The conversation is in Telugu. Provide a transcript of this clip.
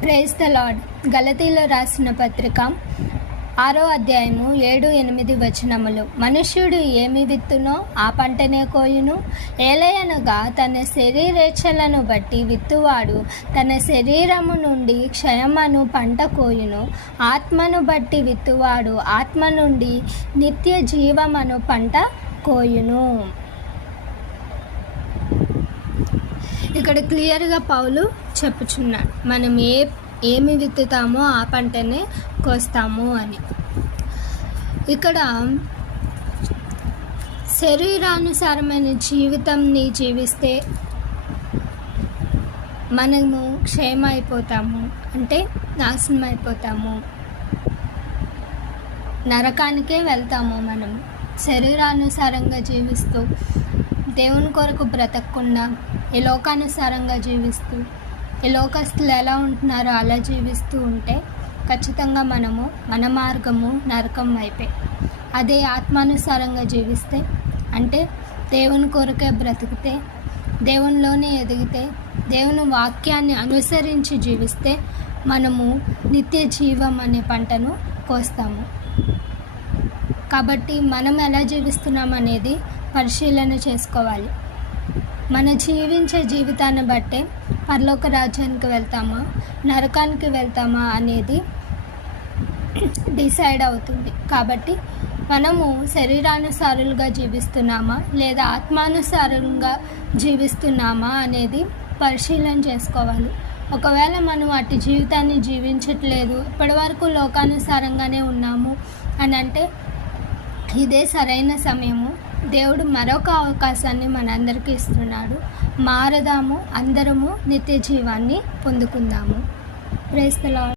Praise the lord. గలతీలో రాసిన పత్రిక 6వ అధ్యాయము 7-8 వచనములు. మనుష్యుడు ఏమి విత్తునో ఆ పంటనే కోయును. ఏలయనగా తన శరీరేచ్ఛలను బట్టి విత్తువాడు తన శరీరము నుండి క్షయమను పంట కోయును. ఆత్మను బట్టి విత్తువాడు ఆత్మ నుండి నిత్య జీవమను పంట కోయును. ఇక్కడ క్లియర్గా పౌలు చెప్పుచున్నాడు, మనం ఏమి విత్తుతామో ఆ పంటనే కోస్తాము అని. ఇక్కడ శరీరానుసారమైన జీవితంని జీవిస్తే మనము క్షయమైపోతాము, అంటే నాశనం అయిపోతాము, నరకానికే వెళ్తాము. మనం శరీరానుసారంగా జీవిస్తూ దేవుని కొరకు బ్రతకకుండా ఈ లోకానుసారంగా జీవిస్తూ ఈ లోకస్తులు ఎలా ఉంటున్నారో అలా జీవిస్తూ ఉంటే ఖచ్చితంగా మన మార్గము నరకం వైపే. అదే ఆత్మానుసారంగా జీవిస్తే, అంటే దేవుని కొరకే బ్రతికితే, దేవునిలోనే ఎదిగితే, దేవుని వాక్యాన్ని అనుసరించి జీవిస్తే మనము నిత్య జీవం అనే పంటను కోస్తాము. కాబట్టి మనం ఎలా జీవిస్తున్నాం అనేది పరిశీలన చేసుకోవాలి. మన జీవించే జీవితాన్ని బట్టే పరలోక రాజ్యానికి వెళ్తామా నరకానికి వెళ్తామా అనేది డిసైడ్ అవుతుంది. కాబట్టి మనము శరీరానుసారులుగా జీవిస్తున్నామా లేదా ఆత్మానుసారంగా జీవిస్తున్నామా అనేది పరిశీలన చేసుకోవాలి. ఒకవేళ మనం అటు జీవితాన్ని జీవించట్లేదు, ఇప్పటివరకు లోకానుసారంగానే ఉన్నాము అని అంటే ఇదే సరైన సమయము. దేవుడు మరొక అవకాశాన్ని మనందరికీ ఇస్తున్నాడు. మారదాము, అందరము నిత్య జీవాన్ని పొందుకుందాము. Praise the lord.